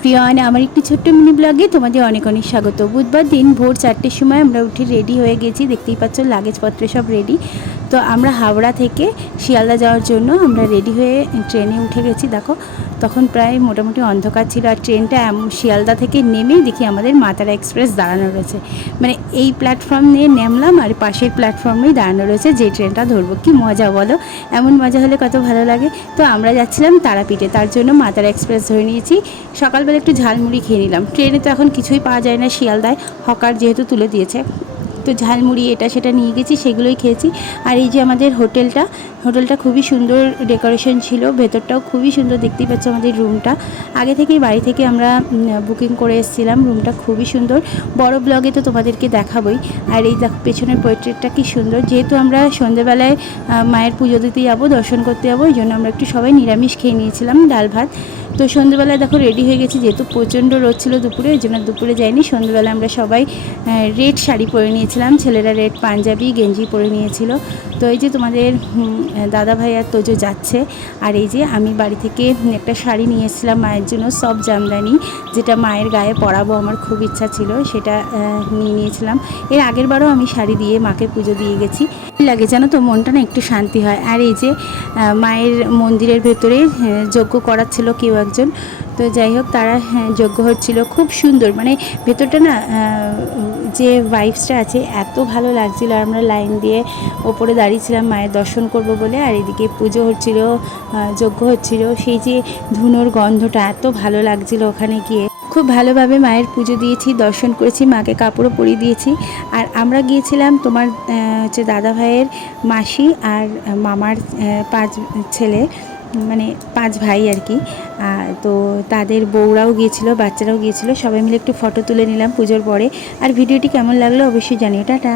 Everyone, আমার একটি ছোট্ট মিনি ব্লগে তোমাদের অনেক অনেক স্বাগত। বুধবার দিন ভোর 4টের সময় আমরা উঠে রেডি হয়ে গেছি, দেখতেই পাচ্ছ লাগেজপত্র সব রেডি। তো আমরা হাওড়া থেকে শিয়ালদা যাওয়ার জন্য আমরা রেডি হয়ে ট্রেনে উঠে গেছি। দেখো তখন প্রায় মোটামুটি অন্ধকার ছিল, আর ট্রেনটা শিয়ালদা থেকে নেমেই দেখি আমাদের মা তারা এক্সপ্রেস দাঁড়ানো রয়েছে। মানে এই প্ল্যাটফর্ম নিয়ে নামলাম আর পাশের প্ল্যাটফর্মেই দাঁড়ানো রয়েছে যে ট্রেনটা ধরবো। কি মজা বলো, এমন মজা হলে কত ভালো লাগে। তো আমরা যাচ্ছিলাম তারাপীঠে, তার জন্য মা তারা এক্সপ্রেস ধরে নিয়েছি। সকালবেলা একটু ঝালমুড়ি খেয়ে নিলাম। ট্রেনে তো এখন কিছুই পাওয়া যায় না শিয়ালদায়, হকার যেহেতু তুলে দিয়েছে। তো ঝালমুড়ি এটা সেটা নিয়ে গেছি, সেগুলোই খেয়েছি। আর এই যে আমাদের হোটেলটা খুবই সুন্দর ডেকোরেশন ছিল, ভেতরটাও খুবই সুন্দর। দেখতেই পাচ্ছ আমাদের রুমটা আগে থেকেই বাড়ি থেকে আমরা বুকিং করে এসেছিলাম। রুমটা খুবই সুন্দর, বড় ব্লগে তো তোমাদেরকে দেখাবোই। আর এই দেখো পেছনের পোর্ট্রেটটা কি সুন্দর। যেহেতু আমরা সন্ধ্যেবেলায় মায়ের পুজো দিতে যাবো, দর্শন করতে যাবো, ওই জন্য আমরা একটু সবাই নিরামিষ খেয়ে নিয়েছিলাম, ডাল ভাত। তো সন্ধ্যেবেলায় দেখো রেডি হয়ে গেছি, যেহেতু প্রচণ্ড রোদ ছিল দুপুরে, ওই জন্য দুপুরে যাইনি। সন্ধ্যেবেলা আমরা সবাই রেড শাড়ি পরে নিয়েছিলাম, ছেলেরা রেড পাঞ্জাবি গেঞ্জি পরে নিয়েছিল। তো এই যে তোমাদের দাদা ভাই আর তোজো যাচ্ছে। আর এই যে আমি বাড়ি থেকে একটা শাড়ি নিয়ে এসেছিলাম মায়ের জন্য, সব জামদানি, যেটা মায়ের গায়ে পরাবো, আমার খুব ইচ্ছা ছিল, সেটা নিয়ে নিয়েছিলাম। এর আগের বারও আমি শাড়ি দিয়ে মাকে পুজো দিয়ে গেছি। লাগে জানো তো, মনটা না একটু শান্তি হয়। আর এই যে মায়ের মন্দিরের ভেতরে যজ্ঞ করাচ্ছিল কেউ একজন। তো যাই হোক, তারা যজ্ঞ হচ্ছিল, খুব সুন্দর। মানে ভেতরটা না যে ভাইবসটা আছে এত ভালো লাগছিল। আর আমরা লাইন দিয়ে ওপরে দাঁড়িয়েছিলাম মায়ের দর্শন করব বলে। আর এদিকে পুজো হচ্ছিল, যজ্ঞ হচ্ছিল, সেই যে ধুনোর গন্ধটা এত ভালো লাগছিল। ওখানে গিয়ে খুব ভালোভাবে মায়ের পুজো দিয়েছি, দর্শন করেছি, মাকে কাপড়ও পরিয়ে দিয়েছি। আর আমরা গিয়েছিলাম তোমার হচ্ছে দাদা ভাইয়ের মাসি আর মামার 5 ছেলে, মানে 5 ভাই আর কি। তো তাদের বউরাও গিয়েছিল, বাচ্চারাও গিয়েছিল, সবাই মিলে একটু ফটো তুলে নিলাম পুজোর পরে। আর ভিডিওটি কেমন লাগলো অবশ্যই জানিও। টাটা।